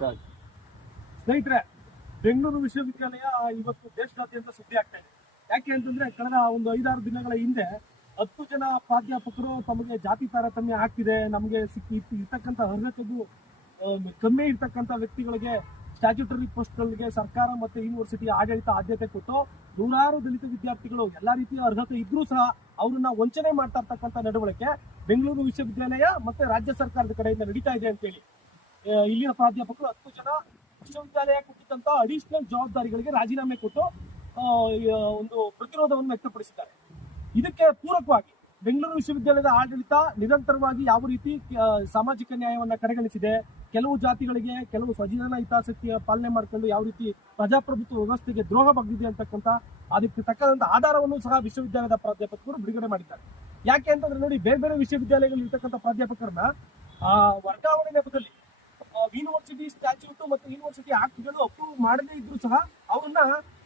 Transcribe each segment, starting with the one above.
ಸ್ನೇಹಿತರೆ, ಬೆಂಗಳೂರು ವಿಶ್ವವಿದ್ಯಾಲಯ ಇವತ್ತು ದೇಶದಾದ್ಯಂತ ಸುದ್ದಿ ಆಗ್ತಾ ಇದೆ. ಯಾಕೆ ಅಂತಂದ್ರೆ ಕಳೆದ ಒಂದು 5-6 ದಿನಗಳ ಹಿಂದೆ 10 ಜನ ಪ್ರಾಧ್ಯಾಪಕರು ತಮಗೆ ಜಾತಿ ತಾರತಮ್ಯ ಆಗ್ತಿದೆ, ನಮಗೆ ಇರ್ತಕ್ಕಂಥ ಅರ್ಹತೆಗೂ ಕಮ್ಮಿ ಇರ್ತಕ್ಕಂಥ ವ್ಯಕ್ತಿಗಳಿಗೆ ಸ್ಟ್ಯಾಚ್ಯೂಟರಿ ಪೋಸ್ಟ್ಗಳಿಗೆ ಸರ್ಕಾರ ಮತ್ತೆ ಯೂನಿವರ್ಸಿಟಿ ಆಡಳಿತ ಆದ್ಯತೆ ಕೊಟ್ಟು ನೂರಾರು ದಲಿತ ವಿದ್ಯಾರ್ಥಿಗಳು ಎಲ್ಲಾ ರೀತಿಯ ಅರ್ಹತೆ ಇದ್ರೂ ಸಹ ಅವ್ರನ್ನ ವಂಚನೆ ಮಾಡ್ತಾ ಇರ್ತಕ್ಕಂಥ ನಡವಳಿಕೆ ಬೆಂಗಳೂರು ವಿಶ್ವವಿದ್ಯಾಲಯ ಮತ್ತೆ ರಾಜ್ಯ ಸರ್ಕಾರದ ಕಡೆಯಿಂದ ನಡೀತಾ ಇದೆ ಅಂತೇಳಿ ಇಲ್ಲಿನ ಪ್ರಾಧ್ಯಾಪಕರು 10 ಜನ ವಿಶ್ವವಿದ್ಯಾಲಯ ಕೊಟ್ಟಿದ್ದಂತ ಅಡಿಷನಲ್ ಜವಾಬ್ದಾರಿಗಳಿಗೆ ರಾಜೀನಾಮೆ ಕೊಟ್ಟು ಒಂದು ಪ್ರತಿರೋಧವನ್ನು ವ್ಯಕ್ತಪಡಿಸಿದ್ದಾರೆ. ಇದಕ್ಕೆ ಪೂರಕವಾಗಿ ಬೆಂಗಳೂರು ವಿಶ್ವವಿದ್ಯಾಲಯದ ಆಡಳಿತ ನಿರಂತರವಾಗಿ ಯಾವ ರೀತಿ ಸಾಮಾಜಿಕ ನ್ಯಾಯವನ್ನ ಕಡೆಗಣಿಸಿದೆ, ಕೆಲವು ಜಾತಿಗಳಿಗೆ ಕೆಲವು ಸ್ವಜನ ಹಿತಾಸಕ್ತಿಯ ಪಾಲನೆ ಮಾಡ್ಕೊಂಡು ಯಾವ ರೀತಿ ಪ್ರಜಾಪ್ರಭುತ್ವ ವ್ಯವಸ್ಥೆಗೆ ದ್ರೋಹ ಬಗ್ಗಿದೆ ಅಂತಕ್ಕಂಥ ಅದಕ್ಕೆ ತಕ್ಕಂತ ಆಧಾರವನ್ನು ಸಹ ವಿಶ್ವವಿದ್ಯಾಲಯದ ಪ್ರಾಧ್ಯಾಪಕರು ಬಿಡುಗಡೆ ಮಾಡಿದ್ದಾರೆ. ಯಾಕೆ ಅಂತಂದ್ರೆ ನೋಡಿ, ಬೇರೆ ಬೇರೆ ವಿಶ್ವವಿದ್ಯಾಲಯಗಳು ಇರ್ತಕ್ಕಂಥ ಪ್ರಾಧ್ಯಾಪಕರನ್ನ ವರ್ಗಾವಣೆ ನೆಪದಲ್ಲಿ ಯೂನಿವರ್ಸಿಟಿ ಸ್ಟ್ಯಾಚ್ಯೂಟ್ ಮತ್ತು ಯೂನಿವರ್ಸಿಟಿ ಆಕ್ಟ್ಗಳು ಅಪ್ರೂವ್ ಮಾಡದೇ ಇದ್ರು ಸಹ ಅವ್ರನ್ನ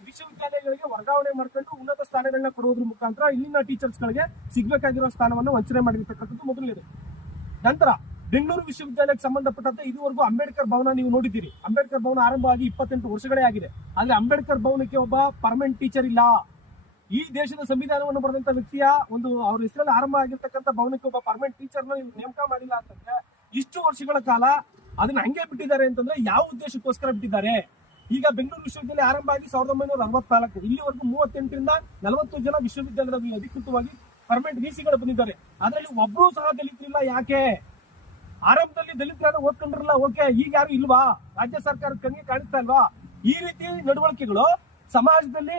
ವಿಶ್ವವಿದ್ಯಾಲಯಗಳಿಗೆ ವರ್ಗಾವಣೆ ಮಾಡ್ಕೊಂಡು ಉನ್ನತ ಸ್ಥಾನಗಳನ್ನ ಕೊಡೋದ್ರ ಮುಖಾಂತರ ಇಲ್ಲಿನ ಟೀಚರ್ಸ್ ಗಳಿಗೆ ಸಿಗ್ಬೇಕಾಗಿರೋ ಸ್ಥಾನವನ್ನು ವಂಚನೆ ಮಾಡಿರ್ತಕ್ಕಂಥದ್ದು ಮೊದಲನೇದು. ನಂತರ ಬೆಂಗಳೂರು ವಿಶ್ವವಿದ್ಯಾಲಯಕ್ಕೆ ಸಂಬಂಧಪಟ್ಟಂತೆ ಇದುವರೆಗೂ ಅಂಬೇಡ್ಕರ್ ಭವನ ನೀವು ನೋಡಿದ್ದೀರಿ. ಅಂಬೇಡ್ಕರ್ ಭವನ ಆರಂಭವಾಗಿ 28 ವರ್ಷಗಳೇ ಆಗಿದೆ. ಆದ್ರೆ ಅಂಬೇಡ್ಕರ್ ಭವನಕ್ಕೆ ಒಬ್ಬ ಪರ್ಮನೆಂಟ್ ಟೀಚರ್ ಇಲ್ಲ. ಈ ದೇಶದ ಸಂವಿಧಾನವನ್ನು ಬರೆದಂತ ವ್ಯಕ್ತಿಯ ಒಂದು ಅವ್ರ ಹೆಸರಲ್ಲಿ ಆರಂಭ ಆಗಿರ್ತಕ್ಕಂಥ ಭವನಕ್ಕೆ ಒಬ್ಬ ಪರ್ಮನೆಂಟ್ ಟೀಚರ್ ನೇಮಕ ಮಾಡಿಲ್ಲ ಅಂತಂದ್ರೆ ಇಷ್ಟು ವರ್ಷಗಳ ಕಾಲ ಅದನ್ನ ಹಂಗೆ ಬಿಟ್ಟಿದ್ದಾರೆ ಅಂತಂದ್ರೆ ಯಾವ ಉದ್ದೇಶಕ್ಕೋಸ್ಕರ ಬಿಟ್ಟಿದ್ದಾರೆ? ಈಗ ಬೆಂಗಳೂರು ವಿಶ್ವವಿದ್ಯಾಲಯ ಆರಂಭ ಆಗಿ 1964 ಇಲ್ಲಿವರೆಗೂ 38ರಿಂದ 40 ಜನ ವಿಶ್ವವಿದ್ಯಾಲಯದಲ್ಲಿ ಅಧಿಕೃತವಾಗಿ ಪರ್ಮನೆಂಟ್ ವಿಸಿಗಳು ಬಂದಿದ್ದಾರೆ. ಅದರಲ್ಲಿ ಒಬ್ರು ಸಹ ದಲಿತರಿಲ್ಲ. ಯಾಕೆ? ಆರಂಭದಲ್ಲಿ ದಲಿತರನ್ನ ಓದ್ಕೊಂಡಿರಲ್ಲ, ಓಕೆ, ಈಗ ಯಾರು ಇಲ್ವಾ? ರಾಜ್ಯ ಸರ್ಕಾರದ ಕಣ್ಣಿಗೆ ಕಾಣಿಸ್ತಾ ಇಲ್ವಾ? ಈ ರೀತಿ ನಡವಳಿಕೆಗಳು ಸಮಾಜದಲ್ಲಿ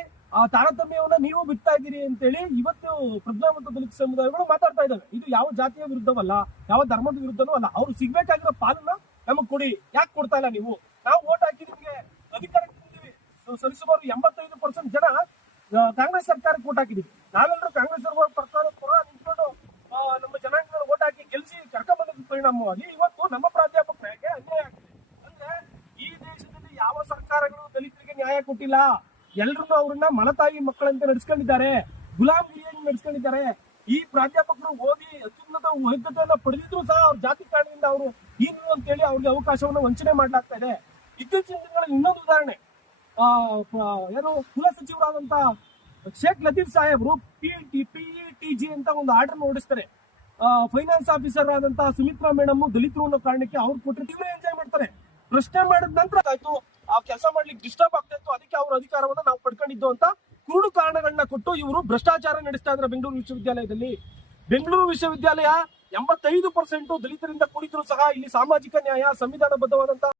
ತಾರತಮ್ಯವನ್ನ ನೀವು ಬಿಡ್ತಾ ಇದ್ದೀರಿ ಅಂತೇಳಿ ಇವತ್ತು ಪ್ರಜ್ಞಾವಂತ ದಲಿತ ಸಮುದಾಯಗಳು ಮಾತಾಡ್ತಾ ಇದ್ದಾವೆ. ಇದು ಯಾವ ಜಾತಿಯ ವಿರುದ್ಧವಲ್ಲ, ಯಾವ ಧರ್ಮದ ವಿರುದ್ಧನೂ ಅಲ್ಲ. ಅವ್ರು ಸಿಗ್ಬೇಕಾಗಿರೋ ಪಾಲನ್ನ ನಮಗ್ ಕೊಡಿ. ಯಾಕೆ ಕೊಡ್ತಾ ಇಲ್ಲ ನೀವು? ನಾವು ಓಟ್ ಹಾಕಿ ನಿಮ್ಗೆ ಅಧಿಕಾರಕ್ಕೆ ಬಂದಿವಿ. ಸರಿಸುಮಾರು 85% ಜನ ಕಾಂಗ್ರೆಸ್ ಸರ್ಕಾರಕ್ಕೆ ಓಟ್ ಹಾಕಿದೀವಿ. ನಾವೆಲ್ಲರೂ ಕಾಂಗ್ರೆಸ್ ಪರ ನಿಂತ್ಕೊಂಡು ನಮ್ಮ ಜನಾಂಗದ ಓಟ್ ಹಾಕಿ ಗೆಲ್ಸಿ ಕರ್ಕೊಂಡ್ ಬಂದ ಪರಿಣಾಮವಾಗಿ ಇವತ್ತು ನಮ್ಮ ಪ್ರಾಧ್ಯಾಪಕರಿಗೆ ಅನ್ಯಾಯ ಆಗಿದೆ. ಅಂದ್ರೆ ಈ ದೇಶದಲ್ಲಿ ಯಾವ ಸರ್ಕಾರಗಳು ದಲಿತರಿಗೆ ನ್ಯಾಯ ಕೊಟ್ಟಿಲ್ಲ. ಎಲ್ರೂ ಅವ್ರನ್ನ ಮಲತಾಯಿ ಮಕ್ಕಳಂತ ನಡೆಸ್ಕೊಂಡಿದ್ದಾರೆ, ಗುಲಾಮಗಿರಿಯಾಗಿ ನಡೆಸ್ಕೊಂಡಿದ್ದಾರೆ. ಈ ಪ್ರಾಧ್ಯಾಪಕರು ಓದಿ ಅತ್ಯುನ್ನತ ವೈದ್ಯತೆಯನ್ನ ಪಡೆದಿದ್ರು ಸಹ ಅವ್ರ ಜಾತಿ ಕಾರಣದಿಂದ ಅವರು ಏನು ಅಂತೇಳಿ ಅವ್ರಿಗೆ ಅವಕಾಶವನ್ನು ವಂಚನೆ ಮಾಡ್ಲಾಗ್ತಾ ಇದೆ. ಇತ್ತೀಚಿನ ದಿನಗಳಲ್ಲಿ ಇನ್ನೊಂದು ಉದಾಹರಣೆ, ಏನು ಕುಲ ಸಚಿವರಾದಂತ ಶೇಖ್ ಲತೀಫ್ ಸಾಹೇಬ್ರು PETG ಅಂತ ಒಂದು ಆರ್ಡರ್ ಹೊರಡಿಸ್ತಾರೆ. ಫೈನಾನ್ಸ್ ಆಫೀಸರ್ ಆದಂತಹ ಸುಮಿತ್ರಾ ಮೇಡಮ್ ದಲಿತರು ಅನ್ನೋ ಕಾರಣಕ್ಕೆ ಅವ್ರು ಕೊಟ್ಟಿರ್ತೀವಿ ಎಂಜಾಯ್ ಮಾಡ್ತಾರೆ. ಪ್ರಶ್ನೆ ಮಾಡಿದ ನಂತರ ಆಯ್ತು ಆ ಕೆಲಸ ಮಾಡ್ಲಿಕ್ಕೆ ಡಿಸ್ಟರ್ಬ್ ಆಗ್ತಾ ಇತ್ತು, ಅದಕ್ಕೆ ಅವ್ರ ಅಧಿಕಾರವನ್ನ ನಾವು ಪಡ್ಕೊಂಡಿದ್ದು ಅಂತ ಕ್ರೂಡು ಕಾರಣಗಳನ್ನ ಕೊಟ್ಟು ಇವರು ಭ್ರಷ್ಟಾಚಾರ ನಡೆಸ್ತಾ ಇದ್ದಾರೆ ಬೆಂಗಳೂರು ವಿಶ್ವವಿದ್ಯಾಲಯದಲ್ಲಿ. ಬೆಂಗಳೂರು ವಿಶ್ವವಿದ್ಯಾಲಯ 85% ದಲಿತರಿಂದ ಕೂಡಿದ್ರು ಸಹ ಇಲ್ಲಿ ಸಾಮಾಜಿಕ ನ್ಯಾಯ, ಸಂವಿಧಾನಬದ್ಧವಾದಂತಹ